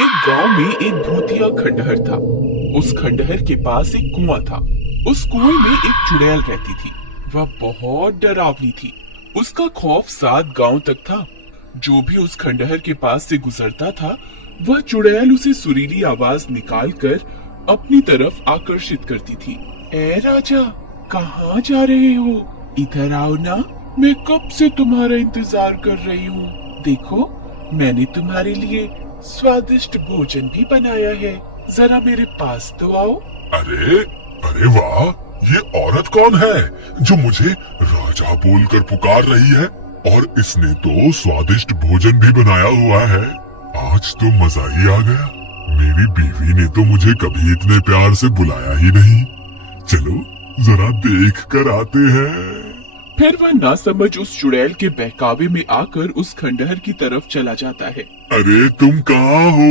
एक गांव में एक भूतिया खंडहर था। उस खंडहर के पास एक कुआं था। उस कुएं में एक चुड़ैल रहती थी। वह बहुत डरावनी थी। उसका खौफ 7 गांव तक था। जो भी उस खंडहर के पास से गुजरता था, वह चुड़ैल उसे सुरीली आवाज निकालकर अपनी तरफ आकर्षित करती थी। ए राजा, कहाँ जा रहे हो? इधर आओ ना, मैं कब से तुम्हारा इंतजार कर रही हूँ। देखो, मैंने तुम्हारे लिए स्वादिष्ट भोजन भी बनाया है। जरा मेरे पास तो आओ। अरे अरे वाह, ये औरत कौन है जो मुझे राजा बोलकर पुकार रही है? और इसने तो स्वादिष्ट भोजन भी बनाया हुआ है। आज तो मजा ही आ गया। मेरी बीवी ने तो मुझे कभी इतने प्यार से बुलाया ही नहीं। चलो जरा देख कर आते हैं। फिर वह नासमझ उस चुड़ैल के बहकावे में आकर उस खंडहर की तरफ चला जाता है। अरे तुम कहाँ हो?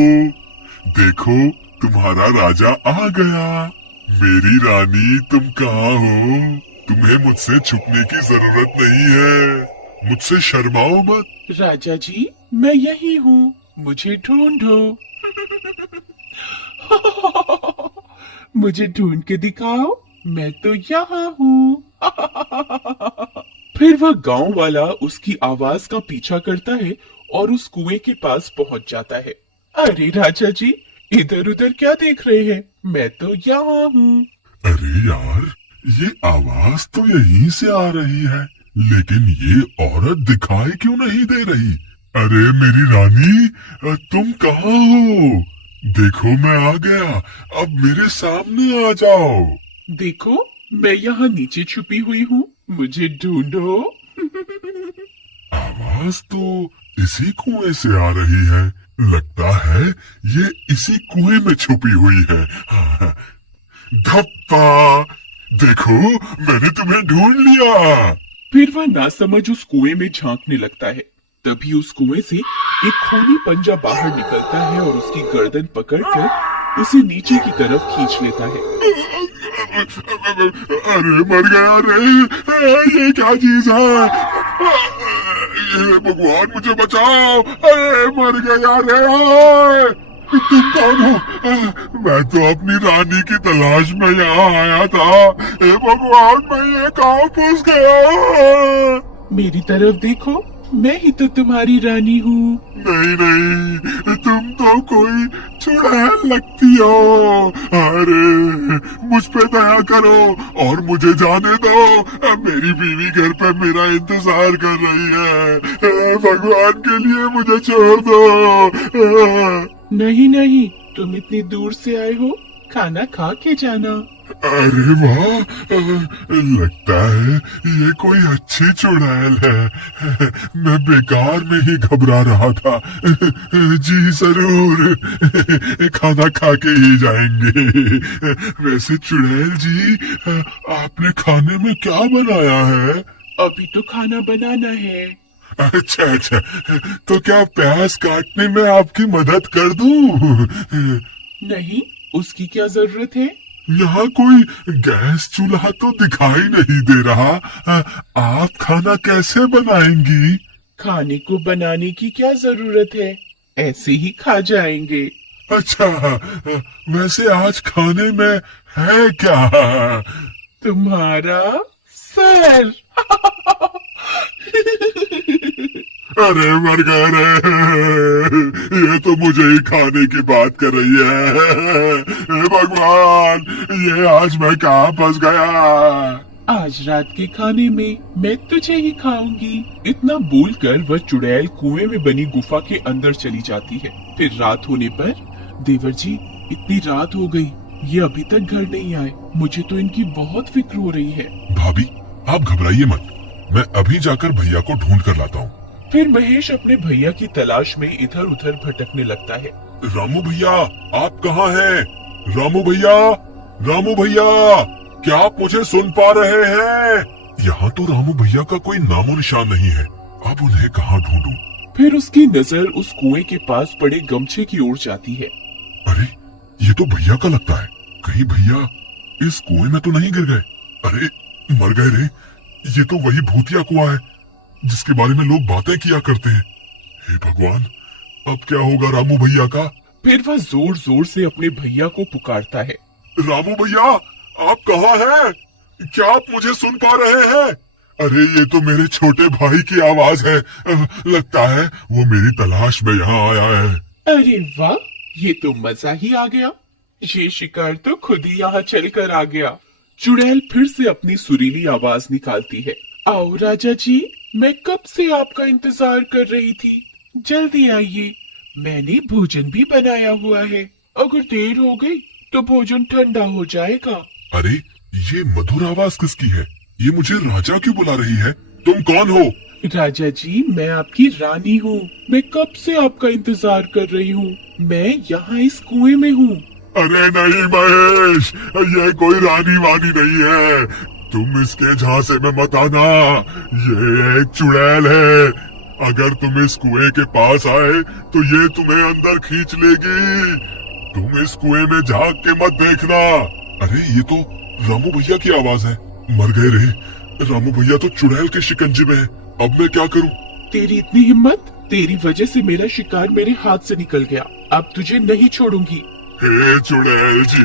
देखो, तुम्हारा राजा आ गया। मेरी रानी, तुम कहाँ हो? तुम्हें मुझसे छुपने की जरूरत नहीं है। मुझसे शर्माओ मत। राजा जी, मैं यही हूँ, मुझे ढूंढो। मुझे ढूंढ के दिखाओ, मैं तो यहाँ हूँ। फिर वह गांव वाला उसकी आवाज का पीछा करता है और उस कुएं के पास पहुंच जाता है। अरे राजा जी, इधर उधर क्या देख रहे हैं? मैं तो यहाँ हूँ। अरे यार, ये आवाज तो यहीं से आ रही है, लेकिन ये औरत दिखाई क्यों नहीं दे रही? अरे मेरी रानी, तुम कहाँ हो? देखो, मैं आ गया। अब मेरे सामने आ जाओ। देखो, मैं यहाँ नीचे छुपी हुई हूँ, मुझे ढूंढो। आवाज तो इसी कुएं से आ रही है। लगता है ये इसी कुएं में छुपी हुई है। धप्पा! देखो, मैंने तुम्हें ढूंढ लिया। फिर वह नासमझ उस कुएं में झांकने लगता है। तभी उस कुएं से एक खूनी पंजा बाहर निकलता है और उसकी गर्दन पकड़कर उसे नीचे की तरफ खींच लेता है। अरे मर गया रे! ये क्या चीज है? ये भगवान, मुझे बचाओ! अरे मर गया रे! तुम कौन हो? मैं तो अपनी रानी की तलाश में यहाँ आया था। हे भगवान, मैं ये कहाँ फंस गया? मेरी तरफ देखो, मैं ही तो तुम्हारी रानी हूँ। नहीं नहीं, तुम तो कोई चुड़ैल लगती हो। अरे मुझ पे दया करो और मुझे जाने दो। मेरी बीवी घर पे मेरा इंतजार कर रही है। भगवान के लिए मुझे छोड़ दो। नहीं नहीं, तुम इतनी दूर से आए हो, खाना खा के जाना। अरे वाह, लगता है ये कोई अच्छी चुड़ैल है। मैं बेकार में ही घबरा रहा था। जी जरूर, खाना खा के ही जाएंगे। वैसे चुड़ैल जी, आपने खाने में क्या बनाया है? अभी तो खाना बनाना है। अच्छा अच्छा, तो क्या प्याज काटने में आपकी मदद कर दूं? नहीं, उसकी क्या जरूरत है? यहाँ कोई गैस चूल्हा तो दिखाई नहीं दे रहा। आप खाना कैसे बनाएंगी? खाने को बनाने की क्या जरूरत है, ऐसे ही खा जाएंगे। अच्छा, वैसे आज खाने में है क्या? तुम्हारा सर। अरे मर गए रे! ये तो मुझे ही खाने की बात कर रही है। हे भगवान, ये आज मैं कहाँ फंस गया? आज रात के खाने में मैं तुझे ही खाऊंगी। इतना बोलकर वह चुड़ैल कुएं में बनी गुफा के अंदर चली जाती है। फिर रात होने पर, देवर जी, इतनी रात हो गई, ये अभी तक घर नहीं आए। मुझे तो इनकी बहुत फिक्र हो रही है। भाभी, आप घबराइए मत, मैं अभी जाकर भैया को ढूंढ कर लाता हूँ। फिर महेश अपने भैया की तलाश में इधर उधर भटकने लगता है। रामू भैया, आप कहाँ हैं? रामू भैया, रामू भैया, क्या आप मुझे सुन पा रहे हैं? यहाँ तो रामू भैया का कोई नामो निशान नहीं है। अब उन्हें कहाँ ढूंढूं? फिर उसकी नजर उस कुएं के पास पड़े गमछे की ओर जाती है। अरे, ये तो भैया का लगता है। कहीं भैया इस कुएं में तो नहीं गिर गए? अरे मर गए रे! ये तो वही भूतिया कुआं है जिसके बारे में लोग बातें किया करते हैं। हे भगवान, अब क्या होगा रामू भैया का? फिर वह जोर जोर से अपने भैया को पुकारता है। रामू भैया, आप कहाँ हैं? क्या आप मुझे सुन पा रहे हैं? अरे ये तो मेरे छोटे भाई की आवाज है। लगता है वो मेरी तलाश में यहाँ आया है। अरे वाह, ये तो मजा ही आ गया। ये शिकार तो खुद ही यहाँ चलकर आ गया। चुड़ैल फिर से अपनी सुरीली आवाज निकालती है। आओ राजा जी, मैं कब से आपका इंतजार कर रही थी। जल्दी आइए, मैंने भोजन भी बनाया हुआ है। अगर देर हो गई तो भोजन ठंडा हो जाएगा। अरे ये मधुर आवाज किसकी है? ये मुझे राजा क्यों बुला रही है? तुम कौन हो? राजा जी, मैं आपकी रानी हूँ। मैं कब से आपका इंतजार कर रही हूँ। मैं यहाँ इस कुएं में हूँ। अरे नहीं महेश, ये कोई रानी वानी नहीं है। तुम इसके झांसे में मत आना। ये एक चुड़ैल है। अगर तुम इस कुएं के पास आए तो ये तुम्हें अंदर खींच लेगी। तुम इस कुएं में झांक के मत देखना। अरे ये तो रामू भैया की आवाज है। मर गए रे, रामू भैया तो चुड़ैल के शिकंजे में है। अब मैं क्या करूं? तेरी इतनी हिम्मत! तेरी वजह से मेरा शिकार मेरे हाथ से निकल गया। अब तुझे नहीं छोड़ूंगी। हे चुड़ैल जी,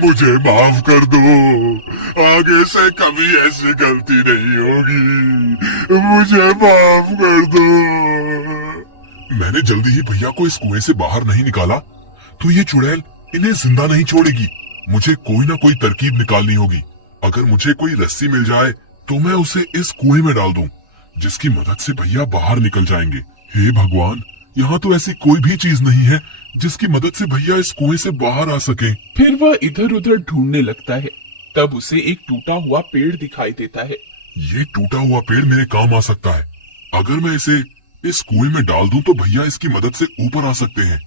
मुझे माफ कर दो। आगे से कभी ऐसी गलती नहीं होगी। मुझे माफ कर दो। मैंने जल्दी ही भैया को इस कुएं से बाहर नहीं निकाला तो ये चुड़ैल इन्हें जिंदा नहीं छोड़ेगी। मुझे कोई ना कोई तरकीब निकालनी होगी। अगर मुझे कोई रस्सी मिल जाए तो मैं उसे इस कुएं में डाल दूं, जिसकी मदद से भैया बाहर निकल जाएंगे। हे भगवान, यहाँ तो ऐसी कोई भी चीज नहीं है जिसकी मदद से भैया इस कुएं से बाहर आ सके। फिर वह इधर उधर ढूंढने लगता है। तब उसे एक टूटा हुआ पेड़ दिखाई देता है। ये टूटा हुआ पेड़ मेरे काम आ सकता है। अगर मैं इसे इस कुएं में डाल दूं तो भैया इसकी मदद से ऊपर आ सकते हैं।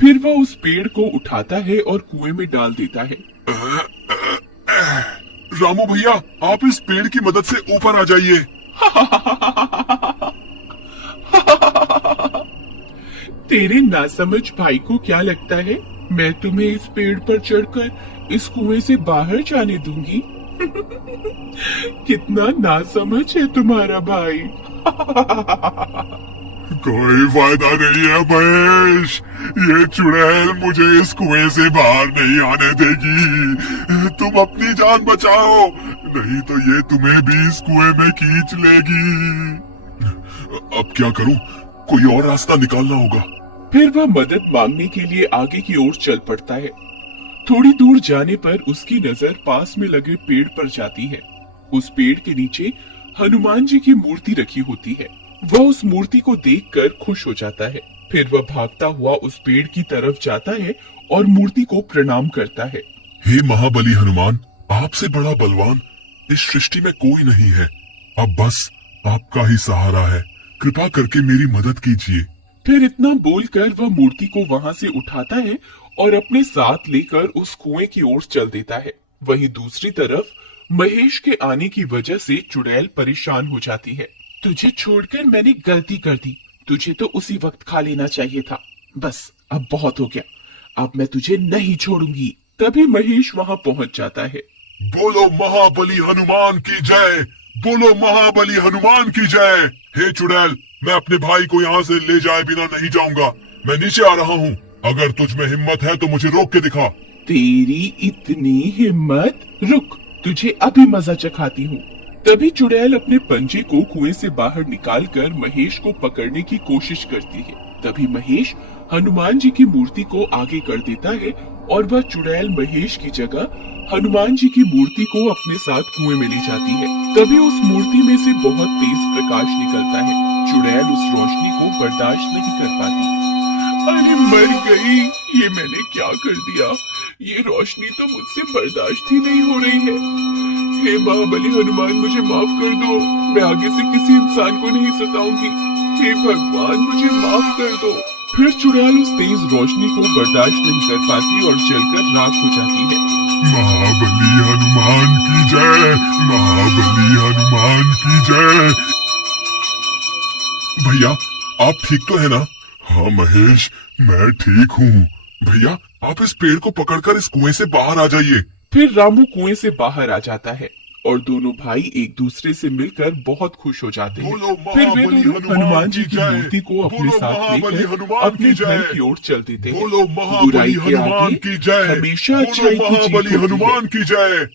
फिर वह उस पेड़ को उठाता है और कुएं में डाल देता है। रामू भैया, आप इस पेड़ की मदद से ऊपर आ जाइए। तेरे नासमझ भाई को क्या लगता है मैं तुम्हें इस पेड़ पर चढ़कर इस कुएं से बाहर जाने दूंगी? कितना नासमझ है तुम्हारा भाई। कोई फायदा नहीं है महेश, ये चुड़ैल मुझे इस कुएं से बाहर नहीं आने देगी। तुम अपनी जान बचाओ, नहीं तो ये तुम्हें भी इस कुएं में खींच लेगी। अब क्या करूं? कोई और रास्ता निकालना होगा। फिर वह मदद मांगने के लिए आगे की ओर चल पड़ता है। थोड़ी दूर जाने पर उसकी नजर पास में लगे पेड़ पर जाती है। उस पेड़ के नीचे हनुमान जी की मूर्ति रखी होती है। वह उस मूर्ति को देखकर खुश हो जाता है। फिर वह भागता हुआ उस पेड़ की तरफ जाता है और मूर्ति को प्रणाम करता है। हे महाबली हनुमान, आपसे बड़ा बलवान इस सृष्टि में कोई नहीं है। अब बस आपका ही सहारा है। कृपा करके मेरी मदद कीजिए। फिर इतना बोलकर वह मूर्ति को वहां से उठाता है और अपने साथ लेकर उस कुएं की ओर चल देता है। वहीं दूसरी तरफ महेश के आने की वजह से चुड़ैल परेशान हो जाती है। तुझे छोड़कर मैंने गलती कर दी। तुझे तो उसी वक्त खा लेना चाहिए था। बस अब बहुत हो गया। अब मैं तुझे नहीं छोड़ूंगी। तभी महेश वहां पहुंच जाता है। बोलो महाबली हनुमान की जय, बोलो महाबली हनुमान की जय। हे चुड़ैल, मैं अपने भाई को यहाँ से ले जाए बिना नहीं जाऊंगा। मैं नीचे आ रहा हूँ। अगर तुझ में हिम्मत है तो मुझे रोक के दिखा। तेरी इतनी हिम्मत? रुक, तुझे अभी मजा चखाती हूँ। तभी चुड़ैल अपने पंजे को कुएं से बाहर निकालकर महेश को पकड़ने की कोशिश करती है। तभी महेश हनुमान जी की मूर्ति को आगे कर देता है और वह चुड़ैल महेश की जगह हनुमान जी की मूर्ति को अपने साथ कुएं में ले जाती है। तभी उस मूर्ति में से बहुत तेज प्रकाश निकलता है। चुड़ैल उस रोशनी को बर्दाश्त नहीं कर पाती। अरे मर गई, ये मैंने क्या कर दिया? ये रोशनी तो मुझसे बर्दाश्त ही नहीं हो रही है। हे महाबली हनुमान, मुझे माफ कर दो। मैं आगे से किसी इंसान को नहीं सताऊंगी। हे भगवान, मुझे माफ कर दो। फिर चुड़ैल उस तेज रोशनी को बर्दाश्त नहीं कर पाती और जलकर राख हो जाती है। महाबली हनुमान की जय, महाबली हनुमान की जय। भैया, आप ठीक तो है ना? हाँ महेश, मैं ठीक हूँ। भैया, आप इस पेड़ को पकड़कर इस कुएं से बाहर आ जाइए। फिर रामू कुएं से बाहर आ जाता है और दोनों भाई एक दूसरे से मिलकर बहुत खुश हो जाते हैं। बोलो फिर वे महाबली दोनों हनुमान जी की जय। मूर्ति को अपने बोलो साथ महाबली लेकर हनुमान अपने की घर जय। की ओर चल देते हैं। बोलो महाबली बुराई के हनुमान आगे की जय। हमेशा बोलो अच्छाई की जीत महाबली होती है। हनुमान की जय।